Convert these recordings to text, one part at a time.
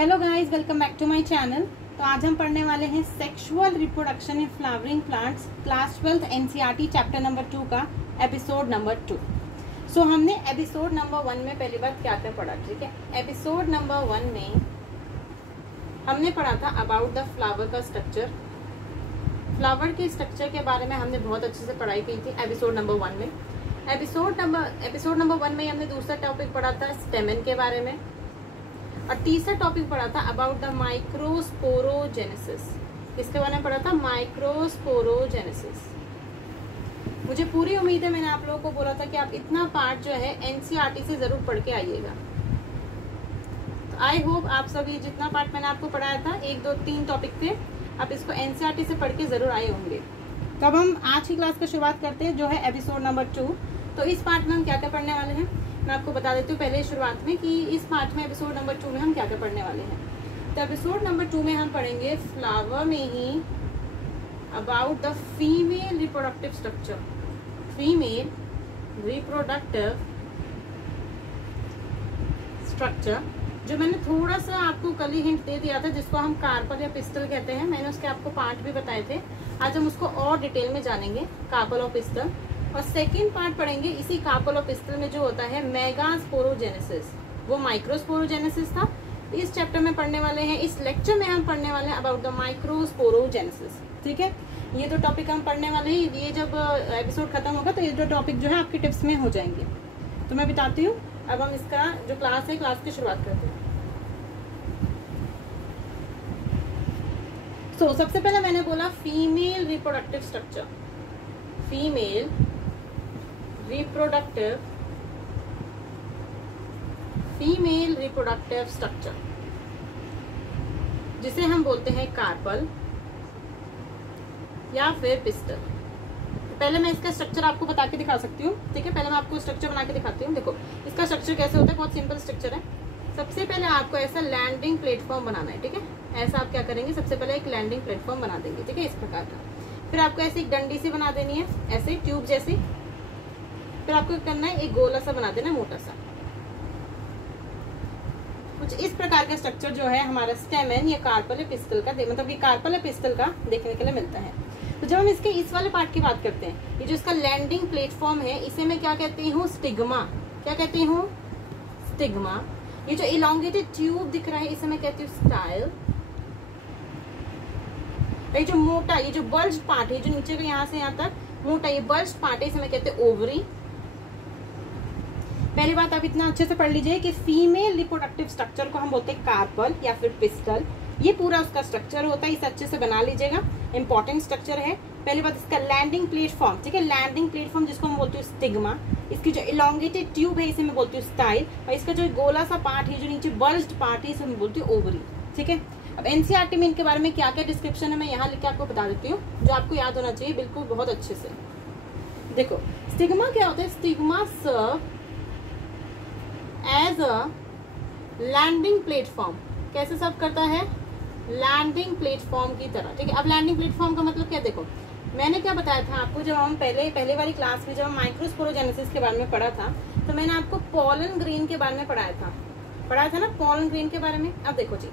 Hello guys, welcome back to my channel. तो आज हम पढ़ने वाले हैं sexual reproduction in flowering plants, class 12 NCERT chapter number 2 का एपिसोड नंबर 2। सो हमने एपिसोड नंबर 1 में पहली बार क्या क्या पढ़ा, ठीक है। एपिसोड नंबर 1 में हमने पढ़ा था अबाउट द फ्लावर का स्ट्रक्चर। फ्लावर के स्ट्रक्चर के बारे में हमने बहुत अच्छे से पढ़ाई की थी एपिसोड नंबर 1 में। एपिसोड नंबर 1 में हमने दूसरा टॉपिक पढ़ा था स्टेमन के बारे में, और तीसरा टॉपिक पढ़ा था अबाउट द माइक्रोस्पोरोजेनेसिस। इसके बारे में पढ़ा था माइक्रोस्पोरोजेनेसिस। मुझे पूरी उम्मीद है, मैंने आप लोगों को बोला था कि आप इतना पार्ट जो है एनसीईआरटी से जरूर पढ़ के आइएगा। तो आई होप आप सभी जितना पार्ट मैंने आपको पढ़ाया था 1, 2, 3 टॉपिक थे, आप इसको एनसीईआरटी से पढ़ के जरूर आए होंगे। तो अब हम आज की क्लास की शुरुआत करते हैं, जो है एपिसोड नंबर 2। तो इस पार्ट में हम क्या क्या पढ़ने वाले हैं मैं आपको बता देती हूँ पहले शुरुआत में कि इस पार्ट में एपिसोड नंबर 2 में हम क्या क्या पढ़ने वाले हैं। तो एपिसोड नंबर 2 में हम पढ़ेंगे फ्लावर में ही about the female reproductive structure. Female reproductive structure, जो मैंने थोड़ा सा आपको कल ही हिंट दे दिया था, जिसको हम कार्पल या पिस्टल कहते हैं। मैंने उसके आपको पार्ट भी बताए थे। आज हम उसको और डिटेल में जानेंगे, कार्पल और पिस्टल। और सेकेंड पार्ट पढ़ेंगे इसी कार्पल और पिस्टल में, जो होता है मेगास्पोरोजेनेसिस। वो माइक्रोस्पोरोजेनेसिस था। इस चैप्टर में पढ़ने वाले हैं, इस लेक्चर में हम पढ़ने वाले हैं अबाउट द माइक्रोस्पोरोजेनेसिस, ठीक है। ये दो टॉपिक हम पढ़ने वाले हैं। ये जब एपिसोड खत्म होगा तो ये दो टॉपिक जो है आपके टिप्स में हो जाएंगे। तो मैं बताती हूँ। अब हम इसका जो क्लास है, क्लास की शुरुआत करते हैं। तो सबसे पहले मैंने बोला female reproductive structure. Female reproductive structure, जिसे हम बोलते हैं कार्पल या फिर पिस्टल। पहले मैं इसका स्ट्रक्चर आपको बता के दिखा सकती हूँ, ठीक है। पहले मैं आपको स्ट्रक्चर बना के दिखाती हूँ। देखो इसका स्ट्रक्चर कैसे होता है, बहुत सिंपल स्ट्रक्चर है। सबसे पहले आपको ऐसा लैंडिंग प्लेटफॉर्म बनाना है, ठीक है। ऐसा आप क्या करेंगे, सबसे पहले एक लैंडिंग प्लेटफॉर्म बना देंगे, ठीक है, इस प्रकार का। फिर आपको ऐसे एक डंडी सी बना देनी है, ऐसे ट्यूब जैसी। फिर आपको करना है एक गोला सा बना देना है, मोटा सा। कुछ इस प्रकार का स्ट्रक्चर जो है हमारा स्टेमन या कार्पल या पिस्टल का, मतलब ये कार्पल या पिस्टल का देखने के लिए मिलता है। तो जब हम इसके इस वाले पार्ट की बात करते हैं, ये जो इसका लैंडिंग प्लेटफॉर्म है, इसे मैं क्या कहती हूँ, स्टिग्मा। क्या कहती हूँ, स्टिग्मा। ये जो इलॉन्गेटेड ट्यूब दिख रहा है, इसे मैं कहती हूँ स्टाइल। ये जो मोटा, ये जो बल्ज पार्ट है, जो नीचे का यहाँ से यहाँ तक मोटा ये बल्ज पार्ट है, इसे मैं कहते हैं ओवरी। पहली बात आप इतना अच्छे से पढ़ लीजिए कि फीमेल रिप्रोडक्टिव स्ट्रक्चर को हम बोलते हैं कार्पल या फिर पिस्टल। ये पूरा उसका स्ट्रक्चर होता है, इसे अच्छे से बना लीजिएगा। इंपॉर्टेंट स्ट्रक्चर है। पहली बात इसका लैंडिंग प्लेटफॉर्म, ठीक है, लैंडिंग प्लेटफॉर्म जिसको हम बोलते हैं स्टिग्मा। इसकी जो इलॉन्गेटेड ट्यूब है, इसे मैं बोलती हूँ स्टाइल। और इसका जो गोला सा पार्ट है, जो नीचे बल्ज्ड पार्ट है, इसे मैं बोलती हूँ ओवरी, ठीक है। अब एनसीईआरटी में इनके बारे में क्या क्या डिस्क्रिप्शन है, मैं यहाँ लिख के आपको बता देती हूँ, जो आपको याद होना चाहिए बिल्कुल बहुत अच्छे से। देखो स्टिग्मा क्या होता है, stigma serve as a landing platform. कैसे सर्व करता है, लैंडिंग प्लेटफॉर्म की तरह, ठीक है। अब लैंडिंग प्लेटफॉर्म का मतलब क्या, देखो मैंने क्या बताया था आपको, जब हम पहले वाली क्लास में जब हम माइक्रोस्पोरोजेनेसिस के बारे में पढ़ा था, तो मैंने आपको पॉलन ग्रेन के बारे में पढ़ाया था ना, पॉलन ग्रेन के बारे में। अब देखो जी,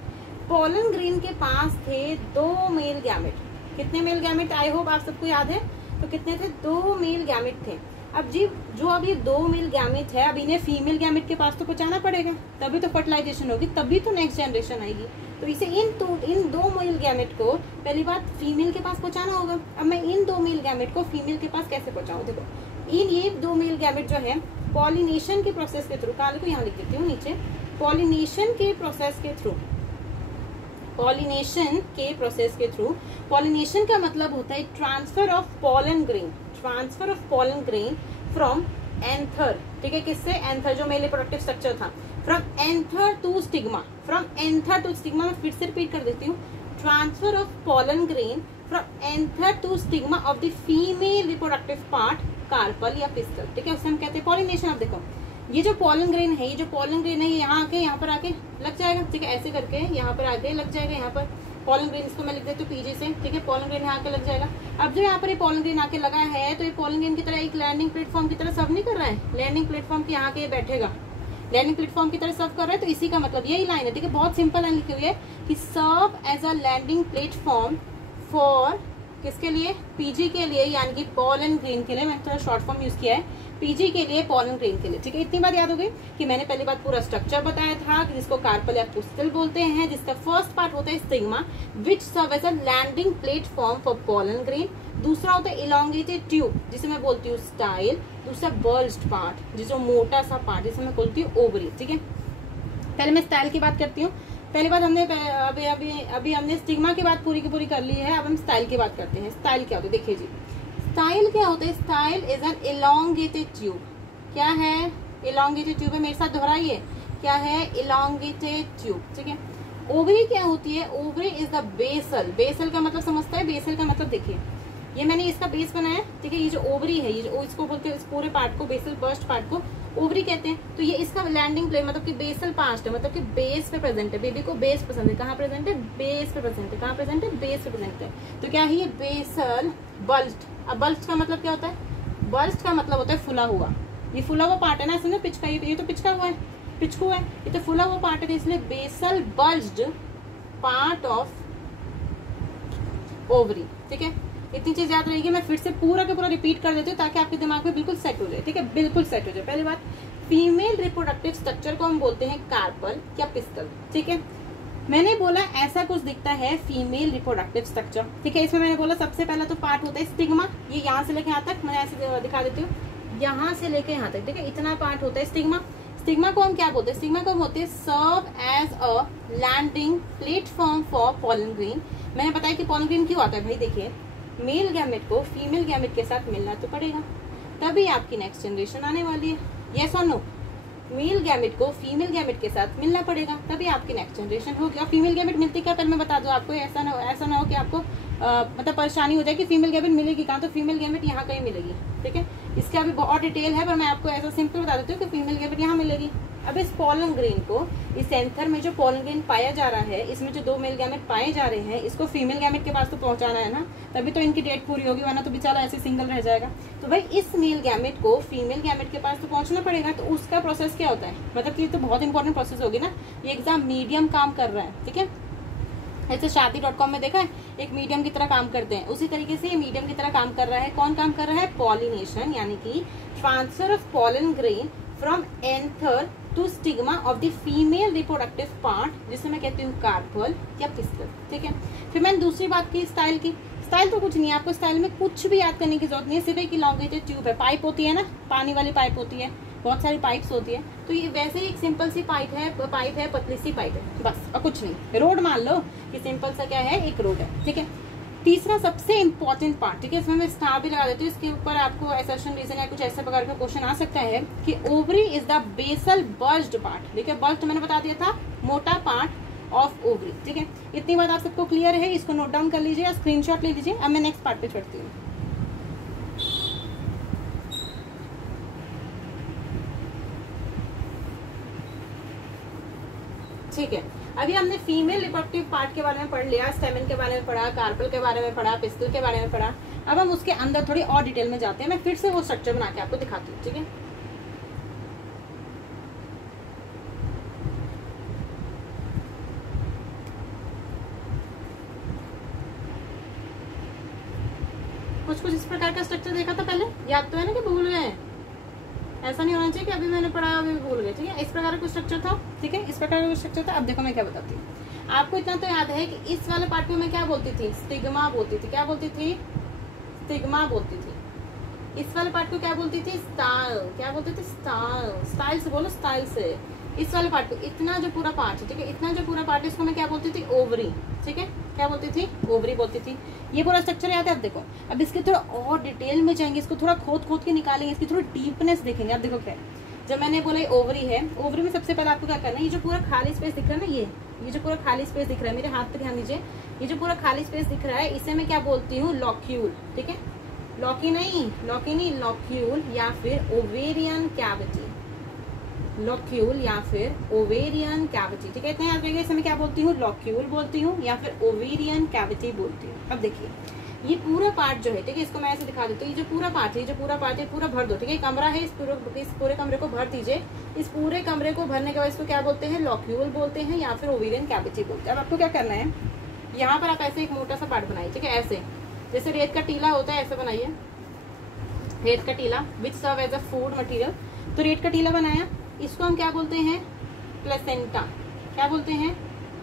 पॉलन ग्रेन के पास थे 2 मेल गैमेट। कितने मेल गैमेट, आई होप आप सबको याद है। तो कितने थे, 2 मेल गैमेट थे। अब जी जो अभी 2 मेल गैमेट है, अब इन्हें फीमेल गैमेट के पास तो पहुंचाना पड़ेगा, तभी तो फर्टिलाइजेशन होगी, तभी तो नेक्स्ट जनरेशन आएगी। तो इसे इन 2 मेल गैमेट को पहली बात फीमेल के पास पहुंचाना होगा। अब मैं इन 2 मेल गैमेट को फीमेल के पास कैसे पहुंचाऊं, देखो ये 2 मेल गैमेट जो है पॉलिनेशन के प्रोसेस के थ्रू, काल को यहाँ लिख देती हूँ नीचे, पॉलिनेशन के प्रोसेस के थ्रू। पॉलिनेशन का मतलब होता है transfer of pollen grain from anther, ठीक है, किससे, एंथर जो मेल रिप्रोडक्टिव स्ट्रक्चर था, फ्रॉम एंथर टू स्टिग्मा। मैं फिर से रिपीट कर देती हूँ, transfer of pollen grain from anther to stigma of the female reproductive part carpel या पिस्टल, ठीक है, उसे हम कहते हैं पॉलिनेशन। अब देखो ये जो पॉलन ग्रेन है, ये यहाँ पर आके लग जाएगा, ठीक है, ऐसे करके यहाँ पर आके लग जाएगा। यहाँ पर पॉलन ग्रेन, इसको मैं लिख देती हूँ पीजे से, ठीक है, पॉलन ग्रेन यहाँ आके लग जाएगा। अब जो यहाँ पर ये पॉलन ग्रेन आके लगा है, तो ये पॉलन ग्रेन की तरह एक लैंडिंग प्लेटफॉर्म की तरह सर्व नहीं कर रहा है। लैंडिंग प्लेटफॉर्म के यहाँ के बैठेगा, लैंडिंग प्लेटफॉर्म की तरह सर्व कर रहा है, तो इसी का मतलब यही लाइन है, ठीक है। बहुत सिंपल लाइन लिखी हुई है कि serve as a landing platform for, किसके लिए, पीजी के लिए, यानी कि पॉलन ग्रेन के लिए। मैंने थोड़ा शॉर्ट फॉर्म यूज किया है, पीजी के लिए, पॉलन ग्रेन के लिए, ठीक है। इतनी बात याद हो गई कि मैंने पहली बात पूरा स्ट्रक्चर बताया था कि जिसको कार्पल या पिस्टल बोलते हैं, जिसका फर्स्ट पार्ट होता है stigma which serve as a landing platform for pollen grain. दूसरा होता है इलॉन्गेटेड ट्यूब जिसे मैं बोलती हूँ स्टाइल। दूसरा बल्ज्ड पार्ट जिसको मोटा सा पार्ट जिसे मैं बोलती हूँ ओवरी, ठीक है। पहले मैं स्टाइल की बात करती हूँ। पहली बात हमने अभी हमने स्टिग्मा की बात पूरी की पूरी कर ली है। अब हम स्टाइल की बात करते हैं। स्टाइल क्या होता है, देखिए जी, स्टाइल क्या होता है। Style is an elongated tube. क्या है, इलॉन्गेटेड ट्यूब है, मेरे साथ दोहराइए, क्या है, इलॉन्गेटेड ट्यूब, ठीक है। ओवरी क्या होती है, ovary is the basal. Basal का मतलब समझता है, बेसल का मतलब देखिए, ये मैंने इसका बेस बनाया, ठीक है। ये जो ओवरी है, ये जो इसको बोलते हैं, इस पूरे पार्ट को, बेसल बर्स्ट पार्ट को ओवरी कहते हैं। तो ये इसका लैंडिंग प्लेन मतलब कि बेसल पार्ट है, मतलब कि बेस पे प्रेजेंट है। बेबी को बेस पसंद है, कहाँ प्रेजेंट है, बेस पे प्रेजेंट है। कहाँ प्रेजेंट है, बेस पे प्रेजेंट है। तो क्या है ये बेसल बल्स्ट। अब बल्स्ट का मतलब क्या होता है, बल्स्ट का मतलब होता है फुला हुआ। ये फुला हुआ पार्ट है ना, इसमें पिचका, ये तो पिचका हुआ है, पिचकू है, ये तो फुला हुआ पार्ट है, इसलिए basal bulged part of ovary, ठीक है। इतनी चीज याद रहेगी। मैं फिर से पूरा का पूरा रिपीट कर देती हूँ ताकि आपके दिमाग में बिल्कुल सेट हो जाए, ठीक है, बिल्कुल सेट हो जाए। पहली बात, फीमेल रिप्रोडक्टिव स्ट्रक्चर को हम बोलते हैं कार्पल या पिस्टल, ठीक है। मैंने बोला ऐसा कुछ दिखता है फीमेल रिप्रोडक्टिव स्ट्रक्चर, ठीक है। इसमें मैंने बोला सबसे पहला तो पार्ट होता है स्टिग्मा। ये यहाँ से लेके यहाँ तक, मैं ऐसे दिखा देती हूँ, यहाँ से लेके यहाँ तक, ठीक है, इतना पार्ट होता है स्टिग्मा। स्टिग्मा को हम क्या बोलते हैं, स्टिग्मा को हम बोलते हैं serve as a landing platform for pollen grain. मैंने बताया कि पॉलन ग्रेन क्यों आता है भाई, देखिए, मेल गैमेट को फीमेल गैमेट के साथ मिलना तो पड़ेगा, तभी आपकी नेक्स्ट जनरेशन आने वाली है। यस और नो, मेल गैमेट को फीमेल गैमेट के साथ मिलना पड़ेगा तभी आपकी नेक्स्ट जनरेशन होगी। और फीमेल गैमेट मिलती क्या, पहले मैं बता दूं आपको, ऐसा ना हो कि आपको मतलब परेशानी हो जाए कि फीमेल गैमेट मिलेगी कहाँ, तो फीमेल गैमेट यहाँ कहीं मिलेगी, ठीक है। इसका अभी बहुत डिटेल है, पर मैं आपको ऐसा सिंपल बता देती हूँ कि फीमेल गैमेट यहाँ मिलेगी। अब इस पॉलन ग्रेन को, इस एंथर में जो पॉलन ग्रेन पाया जा रहा है, इसमें जो 2 मेल गैमेट पाए जा रहे हैं, इसको फीमेल गैमेट के पास तो पहुंचाना है ना, तभी तो इनकी डेट पूरी होगी, वरना तो बेचारा ऐसे सिंगल रह जाएगा। तो भाई इस मेल गैमेट को फीमेल गैमेट के पास तो पहुंचना पड़ेगा। तो उसका प्रोसेस क्या होता है, मतलब कि ये तो बहुत इंपॉर्टेंट प्रोसेस होगी ना, ये एग्जाम मीडियम काम कर रहा है, ठीक है। ऐसे शादी.com में देखा है, एक मीडियम की तरह काम करते हैं, उसी तरीके से ये मीडियम की तरह काम कर रहा है। कौन काम कर रहा है, पॉलिनेशन, यानी कि transfer of pollen grain from anther to stigma of the female reproductive part, जिसे मैं कहती हूँ कार्पल या पिस्टल, ठीक है। फिर मैंने दूसरी बात की स्टाइल की। स्टाइल तो कुछ नहीं है, आपको स्टाइल में कुछ भी याद करने की जरूरत नहीं है, सिर्फ एक इलॉन्गेटेड ट्यूब है। पाइप होती है ना, पानी वाली पाइप होती है, बहुत सारी पाइप्स होती है, तो ये वैसे ही एक सिंपल सी पाइप है, पतली सी पाइप है, बस, और कुछ नहीं। रोड मान लो कि सिंपल सा क्या है, एक रोड है, ठीक है। तीसरा सबसे इंपॉर्टेंट पार्ट, ठीक है, इसमें मैं स्टार भी लगा देती हूँ, इसके ऊपर आपको असर्शन रीजन या कुछ ऐसे प्रकार का क्वेश्चन आ सकता है कि ovary is the basal bulged part, ठीक है। बल्ज्ड मैंने बता दिया था, मोटा पार्ट ऑफ ओवरी, ठीक है। इतनी बात आप सबको क्लियर है, इसको नोट डाउन कर लीजिए या स्क्रीनशॉट ले लीजिए। अब मैं नेक्स्ट पार्ट पे चढ़ती हूँ। ठीक है, अभी हमने फीमेल रिप्रोडक्टिव पार्ट के बारे में पढ़ लिया, स्टेमन के बारे में पढ़ा, कार्पल के बारे में पढ़ा, पिस्टल के बारे में पढ़ा। अब हम उसके अंदर थोड़ी और डिटेल में जाते हैं। मैं फिर से वो स्ट्रक्चर बना के आपको दिखाती हूँ, ठीक है। कुछ इस प्रकार का स्ट्रक्चर देखा था पहले, याद तो है ना कि भूल गए? ऐसा नहीं होना चाहिए कि अभी मैंने पढ़ा अभी भूल गए, ठीक है। इस प्रकार का कुछ स्ट्रक्चर था, ठीक है, इस प्रकार का कुछ स्ट्रक्चर था। अब देखो मैं क्या बताती हूँ आपको। इतना तो याद है कि इस वाले पार्ट में मैं क्या बोलती थी, स्टिग्मा बोलती थी। क्या बोलती थी, स्टिग्मा बोलती थी। इस वाले पार्ट को क्या बोलती थी, स्टाइल। क्या बोलती थी, स्टाइल। स्टाइल से बोलो, स्टाइल से। इस वाले पार्ट को, इतना जो पूरा पार्ट है, ठीक है, इतना जो पूरा पार्ट है, इसको मैं क्या बोलती थी, ओवरी, ठीक है। क्या बोलती थी, ओवरी बोलती थी। ये पूरा स्ट्रक्चर याद है। अब देखो, अब इसके थोड़ा और डिटेल में जाएंगे, इसको थोड़ा खोद के निकालेंगे, इसकी थोड़ी डीपनेस देखेंगे। अब देखो क्या है, जब मैंने बोला ओवरी है, ओवरी में सबसे पहले आपको क्या करना है, ये जो पूरा खाली स्पेस दिख रहा है ना, ये जो पूरा खाली स्पेस दिख रहा है, मेरे हाथ पे ध्यान दीजिए, ये जो पूरा खाली स्पेस दिख रहा है, इसे मैं क्या बोलती हूँ, लॉक्यूल, ठीक है। लॉकी नहीं, लॉक्यूल या फिर ओवेरियन कैविटी, लॉक्यूल या फिर ओवेरियन कैविटी, ठीक है। इतना याद रखिएगा, इसे मैं क्या बोलती हूँ, लॉक्यूल बोलती हूँ या फिर ओवेरियन कैविटी बोलती हूँ। अब देखिए, ये पूरा पार्ट जो है, ठीक है, इसको मैं ऐसे दिखा देती हूँ। ये जो पूरा पार्ट है, पूरा भर दो, ठीक है। कमरा है, इस पूरे कमरे को भर दीजिए। इस पूरे कमरे को भरने के बाद इसको क्या बोलते हैं, लॉक्यूल बोलते हैं या फिर ओवेरियन कैविटी बोलते हैं। अब आपको क्या करना है, यहाँ पर आप ऐसे एक मोटा सा पार्ट बनाइए, ठीक है, ऐसे जैसे रेत का टीला होता है, ऐसे बनाइए रेत का टीला, which serve as a food material. तो रेत का टीला बनाया, इसको हम क्या बोलते हैं, प्लेसेंटा। क्या बोलते हैं,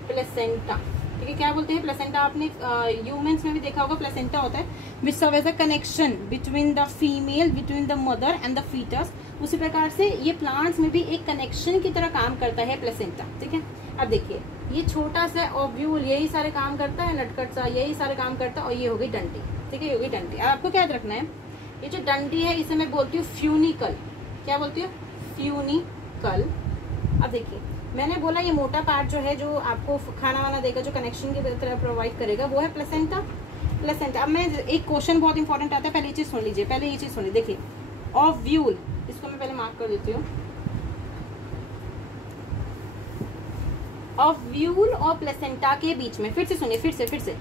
प्लेसेंटा, ठीक है। क्या बोलते हैं, प्लेसेंटा। आपने ह्यूमंस में भी देखा होगा, प्लेसेंटा होता है which serve as a connection between the female, between the mother and the foetus. उसी प्रकार से ये प्लांट्स में भी एक कनेक्शन की तरह काम करता है प्लेसेंटा, ठीक है। अब देखिए, ये छोटा सा ओव्यूल यही सारे काम करता है, नटखट सा यही सारे काम करता है, और ये हो गई डंडी, ठीक है, ये हो गई डंडी। अब आपको क्या याद रखना है, ये जो डंडी है इसे मैं बोलती हूँ फ्यूनिकल। क्या बोलती हूँ, फ्यूनिकल। अब देखिए, मैंने बोला ये मोटा पार्ट जो है, जो आपको खाना वाना देगा, जो कनेक्शन की तरह प्रोवाइड करेगा, वो है प्लेसेंटा। प्लेसेंटा। अब मैं एक क्वेश्चन बहुत इंपॉर्टेंट आता है, पहले ये चीज सुन लीजिए, पहले ये चीज सुनिए। देखिए, ओव्यूल, इसको मैं पहले मार्क कर देती हूँ। ओव्यूल और प्लेसेंटा के बीच में, फिर से सुनिए, फिर से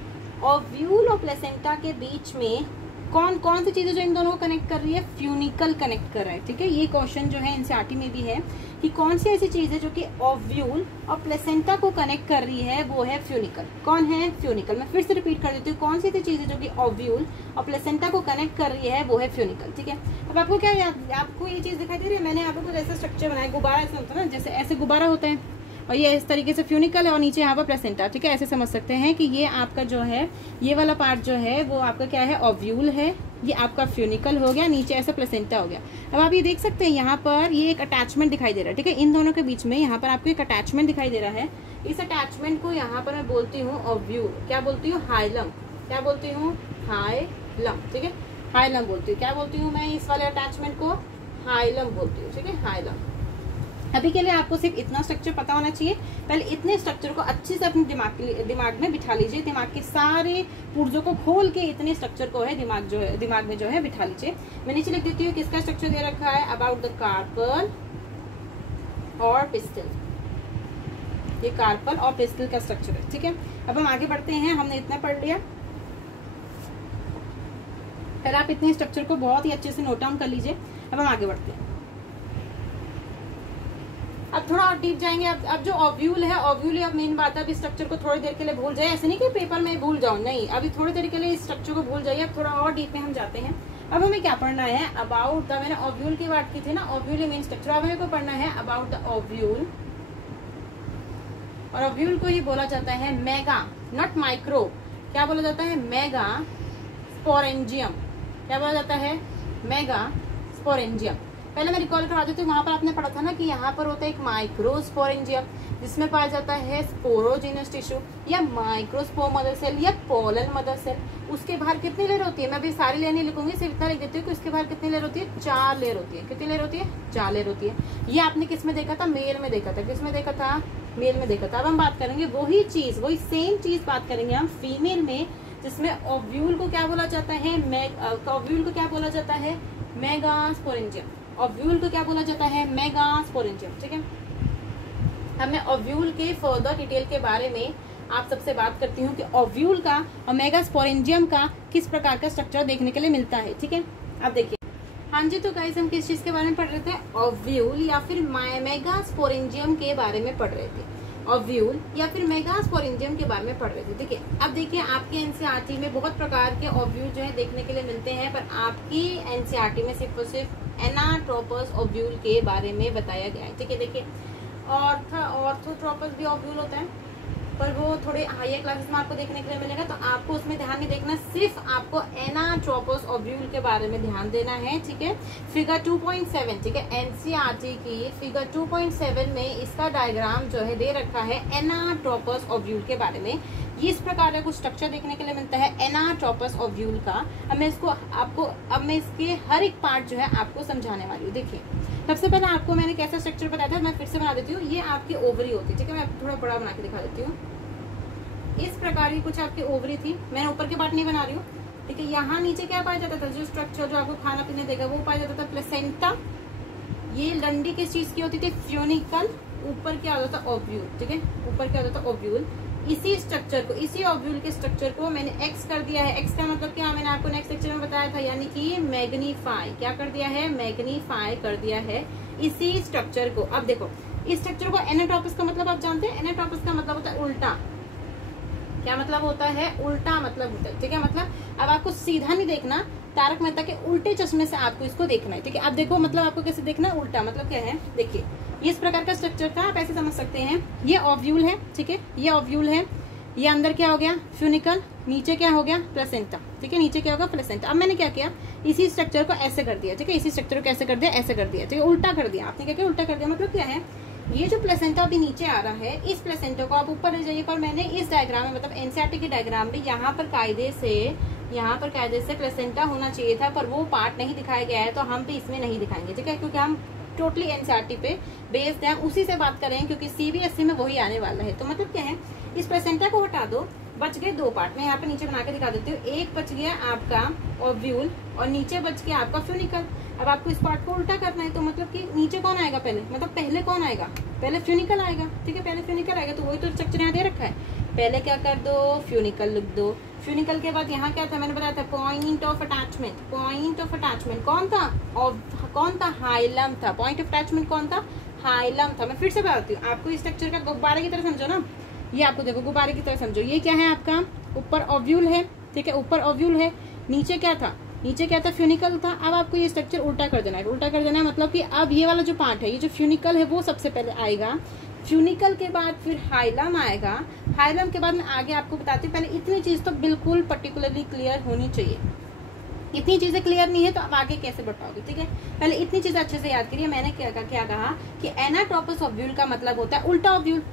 ओव्यूल और प्लेसेंटा के बीच में कौन कौन सी चीजें जो इन दोनों को कनेक्ट कर रही है, फ्यूनिकल कनेक्ट कर रहा है, ठीक है। ये क्वेश्चन जो है एनसीईआरटी में भी है कि कौन सी ऐसी चीज है जो कि ओव्यूल और प्लेसेंटा को कनेक्ट कर रही है, वो है फ्यूनिकल। कौन है, फ्यूनिकल। मैं फिर से रिपीट कर देती हूँ, कौन सी ऐसी चीज है जो कि ओव्यूल और प्लेसेंटा को कनेक्ट कर रही है, वो है फ्यूनिकल, ठीक है। अब आपको क्या याद, आपको ये चीज दिखाई दे रही है, मैंने यहाँ पे कुछ ऐसा स्ट्रक्चर बनाया, गुब्बारा ऐसा होता है ना, जैसे ऐसे गुब्बारा होता है, और ये इस तरीके से फ्यूनिकल है, और नीचे यहाँ पर प्लेसेंटा, ठीक है। ऐसे समझ सकते हैं कि ये आपका जो है, ये वाला पार्ट जो है वो आपका क्या है, ओव्यूल है, ये आपका फ्यूनिकल हो गया, नीचे ऐसा प्लेसेंटा हो गया। अब आप ये देख सकते हैं, यहाँ पर ये एक अटैचमेंट दिखाई दे रहा है, ठीक है। इन दोनों के बीच में यहाँ पर आपको एक अटैचमेंट दिखाई दे रहा है। इस अटैचमेंट को यहाँ पर मैं बोलती हूँ ओव्यूल। क्या बोलती हूँ, हाइलम। क्या बोलती हूँ, हाइलम, ठीक है, हाइलम बोलती हूँ। क्या बोलती हूँ मैं, इस वाले अटैचमेंट को हाइलम बोलती हूँ, ठीक है, हाइलम। अभी के लिए आपको सिर्फ इतना स्ट्रक्चर पता होना चाहिए। पहले इतने स्ट्रक्चर को अच्छे से अपने दिमाग में बिठा लीजिए, दिमाग के सारे पुर्जों को खोल के इतने स्ट्रक्चर को है दिमाग में जो है बिठा लीजिए। मैं नीचे लिख देती हूँ किसका स्ट्रक्चर दे रखा है, अबाउट द कार्पल और पिस्टल। ये कार्पल और पिस्टल का स्ट्रक्चर है, ठीक है। अब हम आगे बढ़ते हैं, हमने इतना पढ़ लिया। पहले आप इतने स्ट्रक्चर को बहुत ही अच्छे से नोट डाउन कर लीजिए। अब हम आगे बढ़ते हैं, अब थोड़ा और डीप जाएंगे। अब जो ओव्यूल है, ओव्यूल अब मेन बात है, अब इस स्ट्रक्चर को थोड़ी देर के लिए भूल जाए, ऐसे नहीं कि पेपर में भूल जाओ, नहीं, अभी थोड़ी देर के लिए इस स्ट्रक्चर को भूल जाइए। अब थोड़ा और डीप में हम जाते हैं। अब हमें क्या पढ़ना है, अबाउट द, मैंने ओव्यूल की बात की थी ना, ओव्यूल मेन स्ट्रक्चर। अब हमें को पढ़ना है अबाउट द ओव्यूल, और ओव्यूल को ये बोला जाता है मेगा, नॉट माइक्रो। क्या बोला जाता है, मेगा स्पोरेंजियम। क्या बोला जाता है, मेगा स्पोरेंजियम। पहले मैं रिकॉल करा देती हूँ, वहां पर आपने पढ़ा था ना कि यहाँ पर होता है एक माइक्रोस्पोरेंजियम, जिसमें पाया जाता है स्पोरोजिनस टिश्यू या माइक्रोस्पोर मदर सेल या पोलन मदर सेल। उसके बाहर कितनी लेयर होती है, मैं अभी सारी लेयर नहीं लिखूंगी, सिर्फ इतना लिख देती हूँ कि उसके बाहर कितनी लेयर होती है, 4 लेयर होती है। कितनी लेयर होती है, 4 लेयर होती है। ये आपने किस में देखा था, मेल में देखा था। किस में देखा था, मेल में देखा था। अब हम बात करेंगे वही चीज, वही सेम चीज बात करेंगे हम फीमेल में, जिसमें ओव्यूल को क्या बोला जाता है, ओव्यूल को क्या बोला जाता है, मेगास्पोरेंजियम। ओव्यूल को क्या बोला जाता है, मेगास्पोरेंजियम, ठीक है। अब मैं ओव्यूल के फर्दर डिटेल के बारे में आप सबसे बात करती हूँ कि ओव्यूल का और मेगास्पोरेंजियम का किस प्रकार का स्ट्रक्चर देखने के लिए मिलता है, ठीक है। अब देखिए, हाँ जी, तो गाइस हम किस चीज के बारे में पढ़ रहे थे, ओव्यूल या फिर मेगास्पोरेंजियम के बारे में पढ़ रहे थे। ओव्यूल या फिर मेगास्पोरेंजियम के बारे में पढ़ रहे थे, ठीक है। अब देखिए, आपके एनसीईआरटी में बहुत प्रकार के ओव्यूल जो है देखने के लिए मिलते हैं, पर आपकी एनसीईआरटी में सिर्फ और सिर्फ एनाट्रोपस ओव्यूल के बारे में बताया गया है, ठीक है। देखिए, ऑर्थोट्रोपस भी ओव्यूल होता है, पर वो थोड़े हायर क्लासेस में आपको देखने के लिए मिलेगा, तो आपको उसमें ध्यान नहीं देखना, सिर्फ आपको एनाट्रोपस ओव्यूल के बारे में ध्यान देना है, ठीक है। फिगर 2.7, ठीक है, एनसीईआरटी की फिगर 2.7 में इसका डायग्राम जो है दे रखा है एनाट्रोपस ओव्यूल के बारे में। ये इस प्रकार का कुछ स्ट्रक्चर देखने के लिए मिलता है एनाट्रोपस ओव्यूल का। अब मैं इसके हर एक पार्ट जो है आपको समझाने वाली हूँ। देखिए, सबसे पहले आपको मैंने कैसा स्ट्रक्चर बताया था, मैं फिर से बना देती हूँ। ये आपकी ओवरी होती है, ठीक है, मैं थोड़ा बड़ा बना के दिखा देती हूँ। इस प्रकार की कुछ आपकी ओवरी थी, मैंने ऊपर के पार्ट नहीं बना रही हूँ, ठीक है। यहाँ नीचे क्या पाया जाता था, जो स्ट्रक्चर जो आपको खाना पीने देगा वो पाया जाता था प्लेसेंटा। ये डंडी किस चीज की होती थी, फ्यूनिकल। ऊपर क्या होता था, ओव्यूल, ठीक है, ऊपर क्या होता था, ओव्यूल। इसी स्ट्रक्चर को, इसी ओव्यूल के स्ट्रक्चर को मैंने एक्स कर दिया है। एक्स का मतलब क्या, मैंने आपको नेक्स्ट लेक्चर में बताया था, यानी कि मैग्नीफाई। क्या कर दिया है, मैग्नीफाई कर दिया है इसी स्ट्रक्चर को। अब देखो इस स्ट्रक्चर को एनाटॉपस का मतलब आप जानते हैं, एनाटॉपस का मतलब होता है उल्टा। क्या मतलब होता है, उल्टा मतलब होता है, ठीक है। मतलब अब आपको सीधा नहीं देखना, तारक मेहता के उल्टे चश्मे से आपको इसको देखना है, ठीक है। अब देखो मतलब आपको कैसे देखना है, उल्टा मतलब क्या है, देखिए इस प्रकार का स्ट्रक्चर था, आप ऐसे समझ सकते हैं। ये ओव्यूल है, ठीक है, ये ओव्यूल है, ये अंदर क्या हो गया, फ्यूनिकल, नीचे क्या हो गया, प्लेसेंटा, ठीक है, नीचे क्या होगा, प्लेसेंटा। अब मैंने क्या किया, इसी स्ट्रक्चर को ऐसे कर दिया, ठीक है, इसी स्ट्रक्चर को कैसे कर दिया, ऐसे कर दिया, ठीक है, उल्टा कर दिया। आपने क्या किया, उल्टा कर दिया। मतलब क्या है, ये जो प्लेसेंटा अभी नीचे आ रहा है, इस प्लेसेंटा को आप ऊपर ले जाइए। पर मैंने इस डायग्राम में, मतलब एनसीईआरटी के डायग्राम में यहाँ पर कायदे से प्लेसेंटा होना चाहिए था, पर वो पार्ट नहीं दिखाया गया है, तो हम भी इसमें नहीं दिखाएंगे, ठीक है, क्योंकि हम टोटली एनसीईआरटी पे बेस्ड है, उसी से बात करें, क्योंकि सीबीएसई में वही आने वाला है। तो मतलब क्या है, इस प्लेसेंटा को हटा दो, बच गए दो पार्ट। मैं यहाँ पे नीचे बना के दिखा देती हूँ। एक बच गया आपका ओव्यूल और नीचे बच गया आपका फ्यूनिकल। अब आपको इस पार्ट को उल्टा करना है, तो मतलब कि नीचे कौन आएगा पहले, मतलब पहले कौन आएगा, पहले फ्यूनिकल आएगा, ठीक है, पहले फ्यूनिकल आएगा। तो वही तो स्ट्रक्चर यहाँ दे रखा है, पहले क्या कर दो, फ्यूनिकल लिख दो। फ्यूनिकल के बाद यहाँ क्या था, मैंने बताया था point of attachment. Point of attachment कौन था, कौन था, हाइलम था। पॉइंट ऑफ अटैचमेंट कौन था, हाइलम था। मैं फिर से बताती हूँ आपको, इस स्ट्रक्चर का गुब्बारे की तरह समझो ना, ये आपको देखो गुब्बारे की तरह समझो। ये क्या है आपका, ऊपर ओव्यूल है, ठीक है, ऊपर ओव्यूल है, नीचे क्या था, नीचे क्या था, फ्यूनिकल था। अब आपको ये स्ट्रक्चर उल्टा कर देना है, उल्टा कर देना है, मतलब कि अब ये वाला जो पार्ट है, ये जो फ्यूनिकल है, वो सबसे पहले आएगा। फ्यूनिकल के बाद फिर हाइलम आएगा। हाइलम के बाद मैं आगे आपको बताती हूँ। पहले इतनी चीज तो बिल्कुल पर्टिकुलरली क्लियर होनी चाहिए। इतनी चीजें क्लियर नहीं है तो अब आगे कैसे बताओगे, ठीक है। पहले इतनी चीजें अच्छे से याद करिए। मैंने क्या कहा कि एनाटॉपस ओव्यूल का मतलब होता है उल्टा ओव्यूल।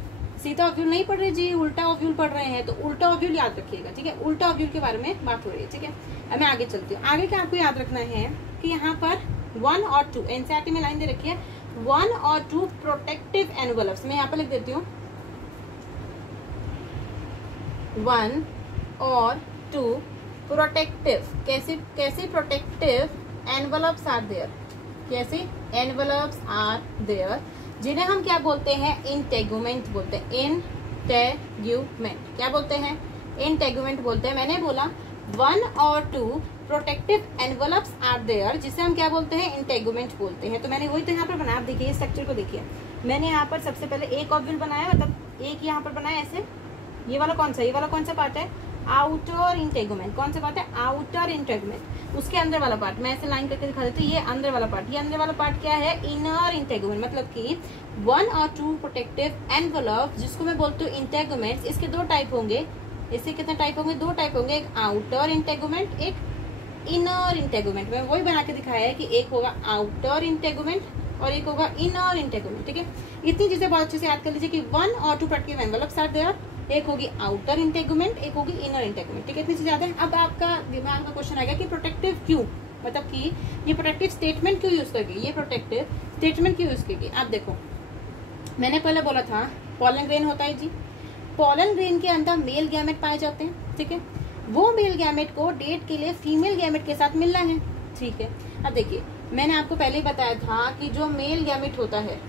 सीधा ओव्यूल नहीं पढ़ रहे जी, उल्टा ओव्यूल पढ़ रहे हैं, तो उल्टा ओव्यूल याद रखिएगा, ठीक है। उल्टा ओव्यूल के बारे में बात हो रही है, ठीक है। अब मैं आगे चलती हूँ। आगे क्या आपको याद रखना है कि यहाँ पर 1 और 2 एनसीईआरटी में लाइन दे रखी है, 1 और 2 प्रोटेक्टिव एनवलप्स। मैं यहाँ पर लिख देती हूँ 1 और 2 प्रोटेक्टिव। कैसे प्रोटेक्टिव एनवलप्स आर देयर, कैसे एनवलप्स आर देयर, जिन्हें हम क्या बोलते हैं, इंटेगुमेंट बोलते हैं। इंटेगुमेंट क्या बोलते हैं, इंटेगुमेंट बोलते हैं। मैंने बोला 1 और 2 प्रोटेक्टिव एनवलप्स आर देयर, जिसे हम क्या बोलते हैं, इंटेगुमेंट बोलते हैं। तो मैंने वही तो यहाँ पर बनाया। आप देखिए स्ट्रक्चर को देखिए, मैंने यहाँ पर सबसे पहले एक ओव्यूल बनाया, मतलब एक यहाँ पर बनाया ऐसे। ये वाला कौन सा पार्ट है, आउटर इंटेगुमेंट। कौन सा पार्ट है, आउटर इंटेगुमेंट। उसके अंदर वाला पार्ट मैं ऐसे लाइन करके दिखा देती हूँ। ये अंदर वाला पार्ट, ये अंदर वाला पार्ट क्या है, इनर इंटेगुमेंट। मतलब कि 1 और 2 प्रोटेक्टिव एनवलप, जिसको मैं बोलती हूँ इंटेगुमेंट्स, इसके 2 टाइप होंगे। इससे कितने टाइप होंगे, 2 टाइप होंगे, एक आउटर इंटेगुमेंट, एक इनर इंटेगुमेंट। मैं वही बना के दिखाया है कि एक होगा आउटर इंटेगुमेंट और एक होगा इनर इंटेगुमेंट, ठीक है। इतनी चीजें बहुत अच्छे से याद कर लीजिए कि 1 और 2 प्रोटेक्टिव एनवलप्स आर देयर। एक होगी आउटर इंटेगुमेंट, एक होगी इनर इंटेगुमेंट, ठीक है। इतनी चीजें याद है। अब आपका दिमाग का क्वेश्चन आएगा कि प्रोटेक्टिव क्यों, मतलब कि ये प्रोटेक्टिव स्टेटमेंट क्यों यूज करेगी, ये प्रोटेक्टिव स्टेटमेंट क्यों यूज करेगी। आप देखो, मैंने पहले बोला था पॉलन ग्रेन होता है जी। पॉलन ग्रेन के अंदर मेल गैमेट पाए जाते हैं, ठीक है। वो मेल गैमेट को डेट के लिए फीमेल गैमेट के साथ मिलना है, ठीक है। अब देखिए, मैंने आपको पहले ही बताया था कि जो मेल गैमेट होता है,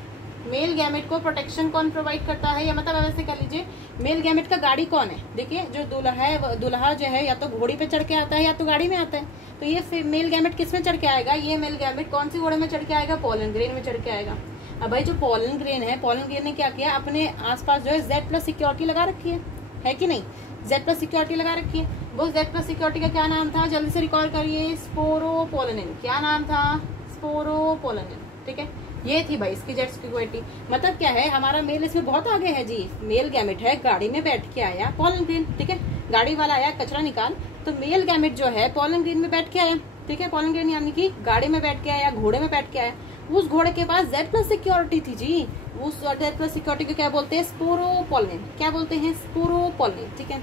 मेल गैमेट को प्रोटेक्शन कौन प्रोवाइड करता है, या मतलब ऐसे कर लीजिए, मेल गैमेट का गाड़ी कौन है। देखिए जो दूल्हा है, दूल्हा जो है या तो घोड़ी पे चढ़ के आता है या तो गाड़ी में आता है। तो ये मेल गैमेट किस में चढ़ के आएगा, ये मेल गैमेट कौन सी घोड़े में चढ़ के आएगा, पॉलन ग्रेन में चढ़ के आएगा। अब भाई जो पॉलन ग्रेन है, पॉलन ग्रेन ने क्या किया, अपने आसपास जो है Z+ सिक्योरिटी लगा रखी है कि नहीं, Z+ सिक्योरिटी लगा रखी है। वो Z+ सिक्योरिटी का क्या नाम था, जल्दी से रिकॉल करिए, स्पोरोपोलिन। क्या नाम था, स्पोरोपोलिन, ठीक है। ये थी भाई इसकी Z सिक्योरिटी। मतलब क्या है, हमारा मेल इसमें बहुत आगे है जी। मेल गैमेट है, गाड़ी में बैठ के आया पॉलन ग्रेन, ठीक है। गाड़ी वाला आया कचरा निकाल, तो मेल गैमेट जो है पॉलन ग्रेन में बैठ के आया, ठीक है। पॉलन ग्रेन यानी कि गाड़ी में बैठ के आया, घोड़े में बैठ के आया। उस घोड़े के पास Z+ सिक्योरिटी थी जी। उस Z+ सिक्योरिटी को क्या बोलते हैं, स्पोरोपोलिन। क्या बोलते हैं, स्पोरोपोलिन, ठीक है।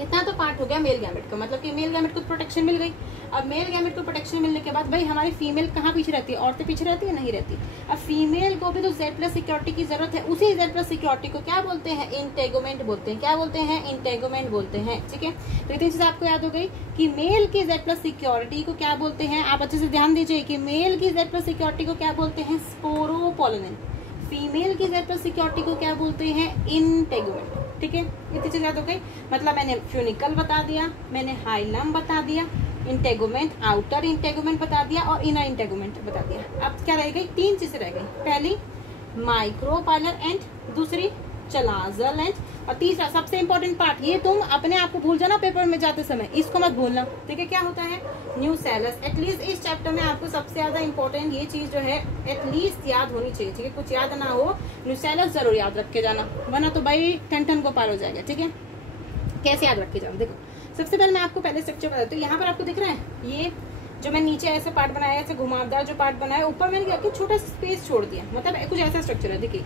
इतना तो पार्ट हो गया मेल गैमेट का, मतलब कि मेल गैमेट को प्रोटेक्शन मिल गई। अब मेल गैमेट को प्रोटेक्शन मिलने के बाद भाई हमारी फीमेल कहाँ पीछे रहती है, औरतें पीछे रहती है, नहीं रहती। अब फीमेल को भी तो Z+ सिक्योरिटी की जरूरत है। उसी Z+ सिक्योरिटी को क्या बोलते हैं, इंटेगुमेंट बोलते हैं। क्या बोलते हैं, इंटेगुमेंट बोलते हैं, ठीक है। तो इतनी चीज आपको याद हो गई कि मेल की Z+ सिक्योरिटी को क्या बोलते हैं। आप अच्छे से ध्यान दीजिए कि मेल की Z+ सिक्योरिटी को क्या बोलते हैं, स्पोरोपोलिन। फीमेल की Z+ सिक्योरिटी को क्या बोलते हैं, इंटेगुमेंट। ठीक है, इतनी चीज याद हो गई। मतलब मैंने फ्यूनिकल बता दिया, मैंने हाइलम बता दिया, इंटेगुमेंट, आउटर इंटेगुमेंट बता दिया और इनर इंटेगुमेंट बता दिया। अब क्या रह गई, 3 चीजें रह गई। पहली माइक्रोपाइलर एंड, दूसरी चलाजल एंड, और तीसरा सबसे इंपॉर्टेंट पार्ट, ये तुम अपने आप को भूल जाना पेपर में जाते समय, इसको मत भूलना, ठीक है। क्या होता है, न्यूसेलस। एटलीस्ट इस चैप्टर में आपको सबसे ज्यादा इंपॉर्टेंट ये चीज जो है एटलीस्ट याद होनी चाहिए, ठीक है। कुछ याद ना हो, न्यूसेलस जरूर याद रख के जाना, वरना तो भाई ठन को पार हो जाएगा, ठीक है। कैसे याद रख के जाओ, देखो सबसे पहले मैं आपको पहले स्ट्रक्चर बताती हूँ। यहाँ पर आपको दिख रहा है ये जो मैं नीचे ऐसे पार्ट बनाया, ऐसे घुमावदार जो पार्ट बनाया, ऊपर मैंने क्या किया, छोटा सा स्पेस छोड़ दिया, मतलब कुछ ऐसा स्ट्रक्चर है। देखिए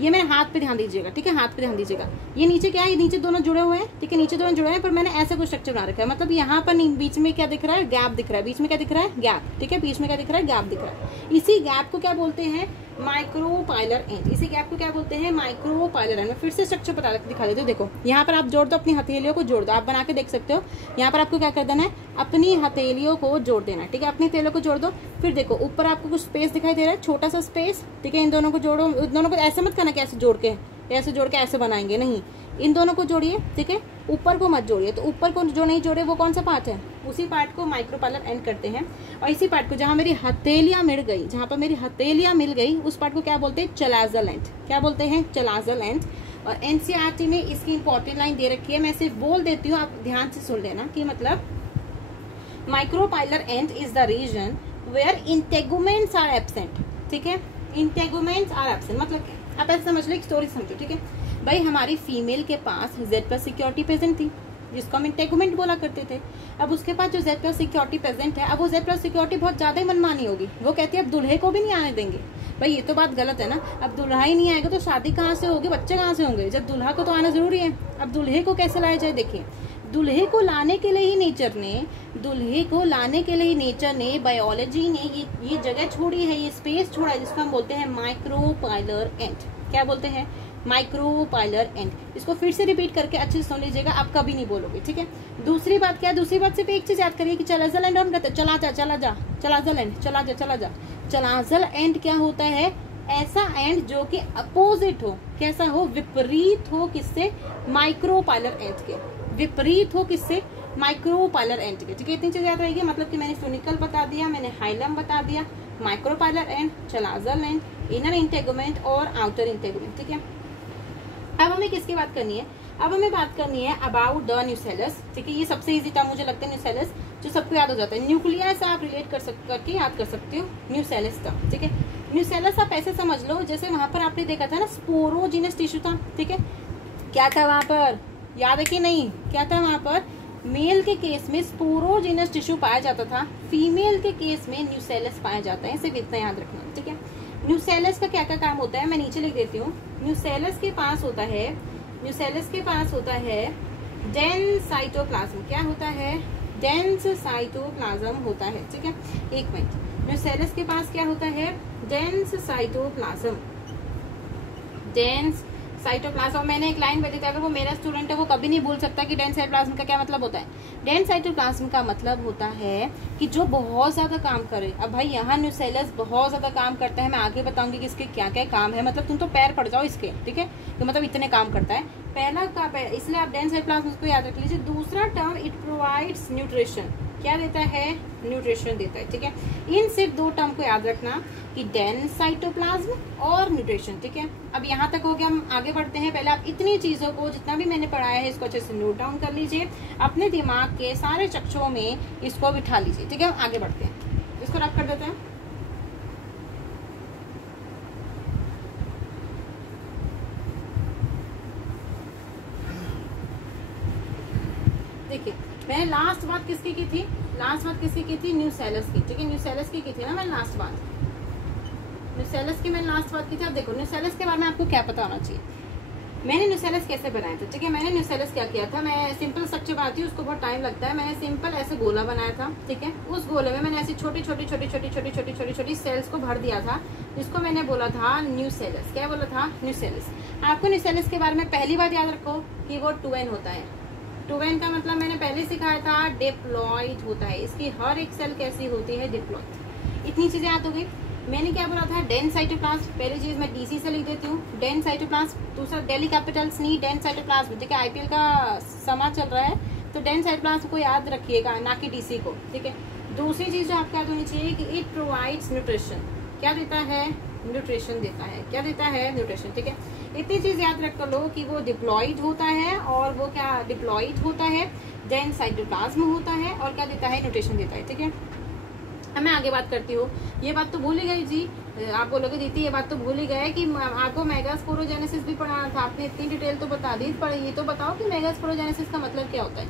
ये मेरे हाथ पे ध्यान दीजिएगा, ठीक है, हाथ पे ध्यान दीजिएगा। ये नीचे क्या है, ये नीचे दोनों जुड़े हुए हैं, ठीक है, नीचे दोनों जुड़े हैं, पर मैंने ऐसा कुछ स्ट्रक्चर बना रखा है। मतलब यहाँ पर बीच में क्या दिख रहा है, गैप दिख रहा है, बीच में क्या दिख रहा है, गैप, ठीक है, बीच में क्या दिख रहा है, गैप दिख रहा है। इसी गैप को क्या बोलते हैं, माइक्रोपाइलर एंड। इसी गैप को क्या बोलते हैं, माइक्रोपाइलर एंड। मैं फिर से स्ट्रक्चर दिखा देती हूँ। देखो यहाँ पर आप जोड़ दो, अपनी हथेलियों को जोड़ दो, आप बना के देख सकते हो। यहाँ पर आपको क्या कर देना है, अपनी हथेलियों को जोड़ देना है, ठीक है, अपनी हथेलियों को जोड़ दो। फिर देखो ऊपर आपको कुछ स्पेस दिखाई दे रहा है, छोटा सा स्पेस, ठीक है। इन दोनों को जोड़ो, इन दोनों को ऐसे मत करना कि ऐसे जोड़ के ऐसे बनाएंगे, नहीं, इन दोनों को जोड़िए, ठीक है, ऊपर को मत जोड़िए। तो ऊपर को जो नहीं जोड़े वो कौन सा पार्ट है, उसी पार्ट को माइक्रोपाइलर एंड करते हैं। और इसी पार्ट को जहां मेरी हथेलियां मिल गई, जहां पर मेरी हथेलियां मिल गई, उस पार्ट को क्या बोलते हैं, चलाजल एंड। क्या बोलते हैं, चलाजल एंड। और एनसीईआरटी में इसकी इंपॉर्टेंट लाइन दे रखी है, मैं सिर्फ बोल देती हूँ, आप ध्यान से सुन लेना। कि मतलब micropylar end is the region where integuments are absent, ठीक है, इंटेगुमेंट्स आर एब्सेंट। मतलब आप ऐसे समझ लो, एक स्टोरी समझो, ठीक है। भाई हमारी फीमेल के पास Z+ सिक्योरिटी प्रेजेंट थी, जिसको हम इंटेगुमेंट बोला करते थे। अब उसके पास जो Z+ सिक्योरिटी प्रेजेंट है, अब वो Z+ सिक्योरिटी बहुत ज्यादा ही मनमानी होगी। वो कहती है अब दूल्हे को भी नहीं आने देंगे। भाई ये तो बात गलत है ना, अब दूल्हा ही नहीं आएगा तो शादी कहाँ से होगी, बच्चे कहाँ से होंगे, जब दूल्हा को तो आना जरूरी है। अब दूल्हे को कैसे लाया जाए, देखिए दूल्हे को लाने के लिए ही नेचर ने बायोलॉजी ने ये जगह छोड़ी है, ये स्पेस छोड़ा है, जिसको हम बोलते हैं माइक्रोपाइलर एंड। क्या बोलते हैं, माइक्रोपाइलर एंड। इसको फिर से रिपीट करके अच्छे से सुन लीजिएगा, आप कभी नहीं बोलोगे, ठीक है। दूसरी बात क्या है, दूसरी बात सिर्फ एक चीज याद करिए कि चलाजल एंड हम कहते हैं चलाजल एंड, चला जा। चलाजल एंड क्या होता है, ऐसा एंड जो कि अपोजिट हो, कैसा हो, विपरीत हो, किससे, माइक्रोपाइलर एंड के, विपरीत हो किससे, माइक्रोपाइलर एंड के, ठीक है। इतनी चीज याद रहेगी। मतलब कि मैंने फ्यूनिकल बता दिया, मैंने हाइलम बता दिया, micropylar and, chalazal end, inner integument और आउटर इंटेगुमेंट, ठीक है। अब हमें किसकी बात करनी है, अब हमें बात करनी है अबाउट द न्यूसेलस, ठीक है। ये सबसे इजी टर्म मुझे लगता है न्यूसेलस, जो सबको याद हो जाता है। न्यूक्लिया से आप रिलेट करके याद कर सकते हो न्यूसेलस टर्म, ठीक है। न्यूसेलस आप ऐसे समझ लो, जैसे वहां पर आपने देखा था ना स्पोरोजिनस टिश्यू था, ठीक है। क्या था वहां पर, याद है कि नहीं, क्या था वहां पर, मेल के केस में स्पोरोजिनस टिश्यू पाया जाता था, फीमेल के केस में न्यूसेलस पाया जाता है, सिर्फ इतना याद रखना, ठीक है। न्यूसेलस का क्या क्या काम होता है, मैं नीचे लिख देती हूँ। न्यूसेलस के पास होता है डेंस साइटोप्लाज्म। क्या होता है, डेंस साइटोप्लाज्म होता है, ठीक है। एक मिनट, न्यूसेलस के पास क्या होता है, डेंस साइटोप्लाज्म, डेंस साइटोप्लाज्म। मैंने एक लाइन बताई थी, अगर वो मेरा स्टूडेंट है वो कभी नहीं भूल सकता कि डेंस साइटोप्लाज्म का क्या मतलब होता है। डेंस साइटोप्लाज्म का मतलब होता है कि जो बहुत ज्यादा काम करे। अब भाई यहाँ न्यूसेलस बहुत ज्यादा काम करता है, मैं आगे बताऊंगी कि इसके क्या क्या काम है। मतलब तुम तो पैर पड़ जाओ इसके, ठीक है, तो मतलब इतने काम करता है। पहला का इसलिए आप डेंस साइटोप्लाज्म को याद रख लीजिए। दूसरा टर्म, इट प्रोवाइड्स न्यूट्रिशन। क्या देता है, न्यूट्रिशन देता है, ठीक है। इन सिर्फ 2 टर्म को याद रखना कि डेंस साइटोप्लाज्म और न्यूट्रिशन, ठीक है। अब यहाँ तक हो गया, हम आगे बढ़ते हैं। पहले आप इतनी चीजों को, जितना भी मैंने पढ़ाया है, इसको अच्छे से नोट डाउन कर लीजिए, अपने दिमाग के सारे कक्षों में इसको बिठा लीजिए, ठीक है। आगे बढ़ते हैं, इसको रख कर देते हैं। देखिए मैंने लास्ट बात किसकी की थी, न्यूसेलस की, ठीक है। न्यूसेलस की थी ना मैंने लास्ट बात, न्यूसेलस की मैंने लास्ट बात की थी। अब देखो न्यूसेलस के बारे में आपको क्या पता होना चाहिए। मैंने न्यूसेलस कैसे बनाया था, ठीक है। मैंने न्यूसेलस क्या किया था, मैं सिंपल स्ट्रक्चर बनाती हूँ, उसको बहुत टाइम लगता है। मैंने सिंपल ऐसे गोला बनाया था, ठीक है। उस गोले में मैंने ऐसी छोटी छोटी सेल्स को भर दिया था, जिसको मैंने बोला था न्यूसेलस। क्या बोला था, न्यूसेलस। आपको न्यूसेलस के बारे में पहली बात याद रखो कि वो 2n होता है। 2n का मतलब मैंने पहले सिखाया था, डिप्लॉइड होता है। इसकी हर एक सेल कैसी होती है, डिप्लॉइड। इतनी चीजें याद हो गई। मैंने क्या बोला था, डेंस साइटोप्लाज्म, पहली चीज मैं डीसी से लिख देती हूँ, डेंस साइटोप्लाज्म। दूसरा दिल्ली कैपिटल्स नहीं, डेंस साइटोप्लाज्म। ठीक है, आईपीएल का समा चल रहा है तो डेंस साइटोप्लाज्म को याद रखिएगा, ना कि डीसी को। ठीक है, दूसरी चीज जो आपको याद होनी चाहिए कि इट प्रोवाइड्स न्यूट्रिशन। क्या देता है? न्यूट्रिशन देता है। क्या देता है? न्यूट्रिशन। ठीक है, इतनी चीज याद रख लो कि वो डिप्लॉइड होता है, और वो क्या डिप्लॉइड होता है, डेंस साइटोप्लाज्म होता है, और क्या देता है? न्यूट्रिशन देता है। ठीक है, अब मैं आगे बात करती हूँ। ये बात तो भूल ही गई जी, आप बोलोगे दीदी ये बात तो भूल ही गए कि आपको मेगास्पोरोजेनेसिस भी पढ़ाना था, आपने इतनी डिटेल तो बता दी, पर ये तो बताओ कि मेगास्पोरोजेनेसिस का मतलब क्या होता है।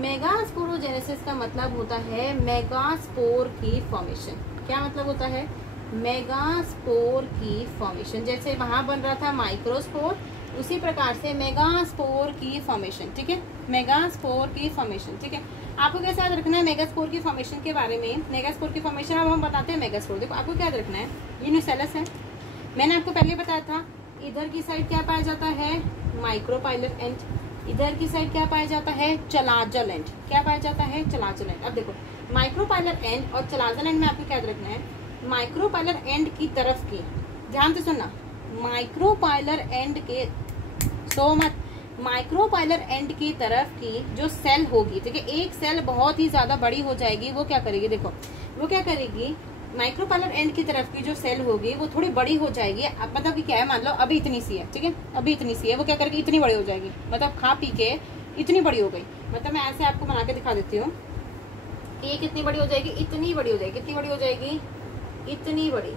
मेगास्पोरोजेनेसिस का मतलब होता है मेगास्पोर की फॉर्मेशन। क्या मतलब होता है? मेगास्पोर की फॉर्मेशन। जैसे वहां बन रहा था माइक्रोस्पोर, उसी प्रकार से मेगास्पोर की फॉर्मेशन। ठीक है, मेगास्पोर की फॉर्मेशन। ठीक है, आपको कैसे याद रखना है मेगास्पोर की फॉर्मेशन के बारे में? मेगास्पोर की फॉर्मेशन अब हम बताते हैं। मेगास्पोर देखो आपको क्या याद रखना है, ये न्यूसेलस है। मैंने आपको पहले बताया था, इधर की साइड क्या पाया जाता है? Micropylar and. इधर की साइड क्या पाया जाता है? Chalazal end. क्या पाया जाता है? Chalazal end. अब देखो माइक्रोपाइलर एंड और चलाजल एंड में आपको क्या याद रखना है? माइक्रोपाइलर एंड की तरफ की, ध्यान से सुनना, माइक्रोपाइलर एंड के, सो मत, माइक्रोपाइलर एंड की तरफ की जो सेल होगी, ठीक है, एक सेल बहुत ही ज्यादा बड़ी हो जाएगी, वो क्या करेगी? देखो वो क्या करेगी, माइक्रोपाइलर एंड की तरफ की जो सेल होगी वो थोड़ी बड़ी हो जाएगी। अब मतलब कि क्या है, मान लो अभी इतनी सी है, ठीक है, अभी इतनी सी है, वो क्या करेगी? इतनी बड़ी हो जाएगी, मतलब खा पी के इतनी बड़ी हो गई। मतलब मैं ऐसे आपको बना के दिखा देती हूँ कि ये कितनी बड़ी हो जाएगी, इतनी बड़ी हो जाएगी। कितनी बड़ी हो जाएगी? इतनी बड़ी।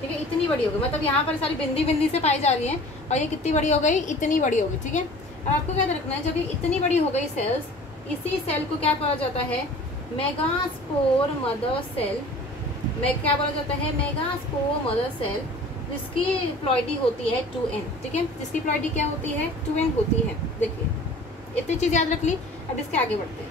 ठीक है, इतनी बड़ी हो गई, मतलब यहाँ पर सारी बिंदी बिंदी से पाई जा रही है, और ये कितनी बड़ी हो गई? इतनी बड़ी हो गई। ठीक है, अब आपको क्या रखना है, जब ये इतनी बड़ी हो गई सेल्स, इसी सेल को क्या बोला जाता है? Megaspore mother cell. क्या बोला जाता है? मेगास्पोर मदर सेल, जिसकी प्लॉइडी होती है 2n। ठीक है, जिसकी प्लॉइडी क्या होती है? 2n होती है। देखिए इतनी चीज याद रख ली। अब इसके आगे बढ़ते हैं।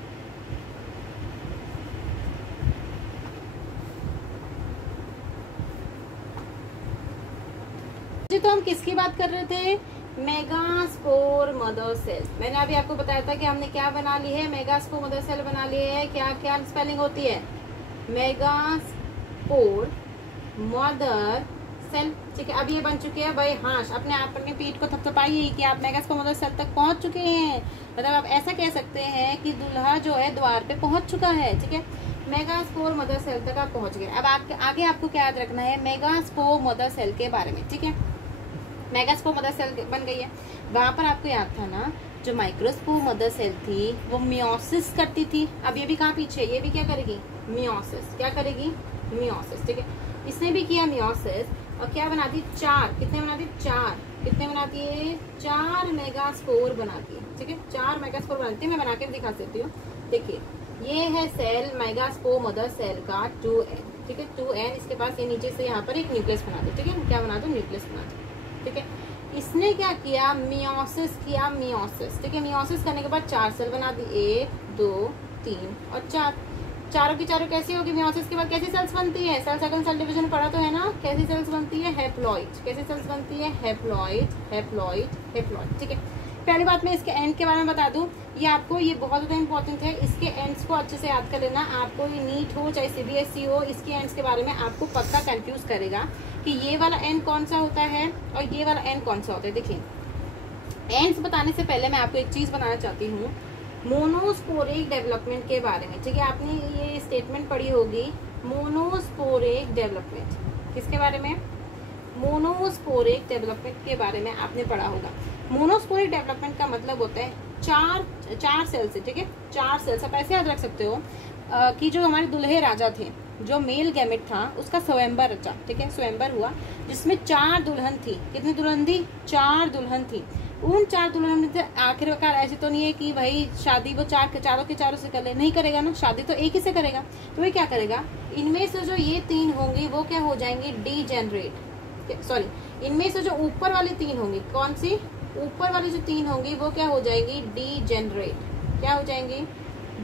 तो हम किसकी बात कर रहे थे? Megaspore mother cell. मैंने अभी आपको बताया था कि हमने क्या बना ली है? मेगास्पोर मदर सेल बना ली है। क्या क्या स्पेलिंग होती है? Megaspore mother cell. ठीक है, अब ये बन चुके हैं भाई। हाँ, अपने पीठ को थपथपाइए कि आप मेगास्पोर मदर सेल तक पहुंच चुके हैं। मतलब आप ऐसा कह सकते हैं कि दूल्हा जो है द्वार पे पहुंच चुका है। ठीक है, मेगास्पोर मदर सेल तक आप पहुंच गए। अब आगे आपको क्या याद रखना है? मेगास्पोर मदर सेल के बारे में। ठीक है, मेगास्पोर मदर सेल बन गई है। वहां पर आपको याद था ना, जो माइक्रोस्पोर मदर सेल थी वो मियोसिस करती थी। अब ये भी कहाँ पीछे, ये भी क्या करेगी? मियोसिस। क्या करेगी? मियोसिस। ठीक है, इसने भी किया मियोसिस, और क्या बनाती? 4। कितने बनाती? 4। कितने बनाती है? 4 मेगास्पोर बनाती है। ठीक है, 4 मेगास्पोर बनाती है। मैं बना के दिखा सकती हूँ। देखिए ये है सेल मेगास्पोर मदर सेल का 2n। ठीक है, 2n, इसके पास ये नीचे से यहाँ पर एक न्यूक्लियस बना दो। ठीक है, क्या बना दो? न्यूक्लियस बना दो। ठीक है, इसने क्या किया? मियोसिस किया। मियोसिस। ठीक है, मियोसिस करने के बाद 4 सेल बना दी, 1 2 3 और 4। चारों की चारों कैसी होगी? मियोसिस के बाद कैसी सेल्स बनती है? सेल साइकिल सेल डिवीजन पढ़ा तो है ना? कैसी सेल्स बनती है? हैप्लॉइड। कैसी सेल्स बनती है? Haploid haploid haploid. ठीक है, पहली बात मैं इसके एंड के बारे में बता दूं, ये आपको ये बहुत ज्यादा इंपॉर्टेंट है। इसके एंड्स को अच्छे से याद कर लेना। आपको ये नीट हो चाहे सीबीएसई हो, इसके एंड्स के बारे में आपको पक्का कंफ्यूज करेगा कि ये वाला एंड कौन सा होता है और ये वाला एंड कौन सा होता है। देखिए, एंड्स बताने से पहले मैं आपको एक चीज बताना चाहती हूँ, मोनोस्पोरिक डेवलपमेंट के बारे में। ठीक है, आपने ये स्टेटमेंट पढ़ी होगी, मोनोस्पोरिक डेवलपमेंट। किसके बारे में? मोनोस्पोरिक डेवलपमेंट के बारे में आपने पढ़ा होगा। मोनोस्पोरिक डेवलपमेंट का मतलब होता है चार सेल से। ठीक है, 4 सेल्स। आप ऐसे याद रख सकते हो कि जो हमारे दुल्हे राजा थे, जो मेल गैमेट था, उसका स्वयंवर रचा। ठीक है, स्वयंवर हुआ जिसमें 4 दुल्हन थी। कितनी दुल्हन थी? 4 दुल्हन थी। उन 4 दुल्हन में से आखिरकार ऐसे तो नहीं है कि भाई शादी वो चारों के चारों से कर ले, नहीं करेगा ना, शादी तो एक ही से करेगा। तो वो क्या करेगा? इनमें से जो ये 3 होंगी वो क्या हो जाएंगी? डीजेनरेट। सॉरी, इनमें से जो ऊपर वाली 3 होंगी, कौन सी? ऊपर वाली जो 3 होंगी वो क्या हो जाएंगी? डीजेनरेट। क्या हो जाएंगी?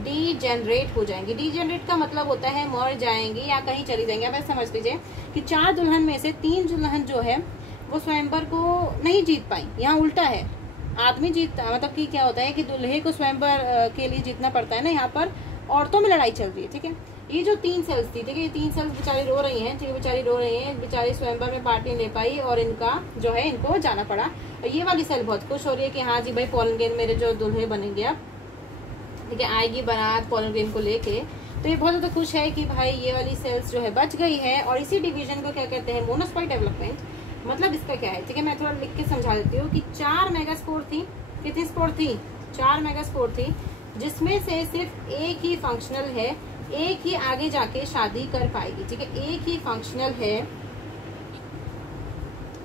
डीजेनरेट हो जाएंगी। डीजेनरेट का मतलब होता है मर जाएंगी या कहीं चली जाएंगी। अब ऐसा समझ लीजिए कि 4 दुल्हन में से 3 दुल्हन जो है वो स्वयंवर को नहीं जीत पाई। यहाँ उल्टा है, आदमी जीतता है। मतलब कि क्या होता है कि दुल्हे को स्वयंवर के लिए जीतना पड़ता है ना, यहाँ पर औरतों में लड़ाई चल रही है। ठीक है, ये जो 3 सेल्स थी, ठीक है, ये 3 सेल्स बेचारी रो रही हैं, ठीक है, बेचारी रो रही हैं, बेचारी स्वयंवर में पार्ट नहीं ले पाई और इनका जो है इनको जाना पड़ा। और ये वाली सेल बहुत खुश हो रही है कि हाँ जी भाई पोलन ग्रेन मेरे जो दूल्हे बनेंगे अब, ठीक है, आएगी बारात पोलन ग्रेन को लेके। तो ये बहुत ज़्यादा खुश है कि भाई ये वाली सेल्स जो है बच गई है। और इसी डिवीजन को क्या कहते हैं, मोनोस्पोर डेवलपमेंट। मतलब इसका क्या है, ठीक है, मैं थोड़ा लिख के समझा देती हूँ कि 4 मेगास्पोर थी। कितनी स्पोर थी? 4 मेगास्पोर थी, जिसमें से सिर्फ एक ही फंक्शनल है, एक ही आगे जाके शादी कर पाएगी, ठीक है, एक ही फंक्शनल है।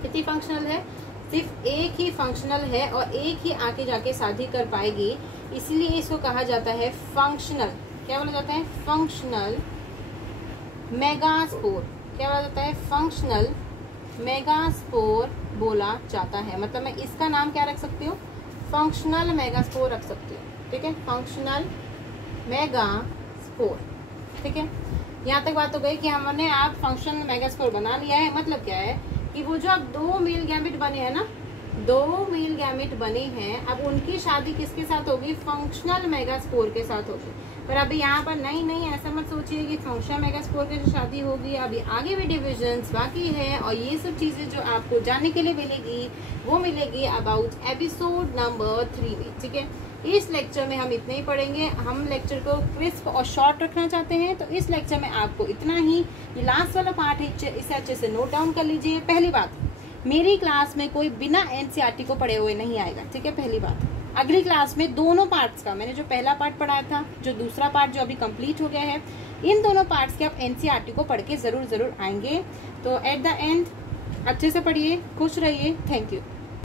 कितनी फंक्शनल है? सिर्फ एक ही फंक्शनल है और एक ही आगे जाके शादी कर पाएगी, इसलिए इसको कहा जाता है फंक्शनल। क्या बोला जाता है? Functional megaspore. क्या बोला जाता है? फंक्शनल मेगास्पोर बोला जाता है। मतलब मैं इसका नाम क्या रख सकती हूँ? फंक्शनल मेगास्पोर रख सकती हूँ, ठीक है, फंक्शनल मेगास्पोर, ठीक है। यहाँ तक बात हो गई कि हमने आप फंक्शनल मेगास्पोर बना लिया है। मतलब क्या है कि वो जो अब 2 मेल गैमेट बने हैं ना, 2 मेल गैमेट बने हैं, अब उनकी शादी किसके साथ होगी? फंक्शनल मेगास्पोर के साथ होगी। पर अभी यहाँ पर नहीं ऐसा मत सोचिए कि फंक्शनल मेगास्पोर की शादी होगी, अभी आगे भी डिविजन्स बाकी है। और ये सब चीजें जो आपको जानने के लिए मिलेगी वो मिलेगी अबाउट एपिसोड नंबर 3 में, ठीक है। इस लेक्चर में हम इतने ही पढ़ेंगे। हम लेक्चर को क्रिस्प और शॉर्ट रखना चाहते हैं, तो इस लेक्चर में आपको इतना ही। ये लास्ट वाला पार्ट है, इसे अच्छे से नोट डाउन कर लीजिए। पहली बात, मेरी क्लास में कोई बिना एनसीईआरटी को पढ़े हुए नहीं आएगा, ठीक है, पहली बात। अगली क्लास में दोनों पार्ट्स का, मैंने जो पहला पार्ट पढ़ाया था, जो दूसरा पार्ट जो अभी कंप्लीट हो गया है, इन दोनों पार्ट्स के आप एनसीईआरटी को पढ़ के जरूर आएंगे। तो एट द एंड अच्छे से पढ़िए, खुश रहिए। Thank you.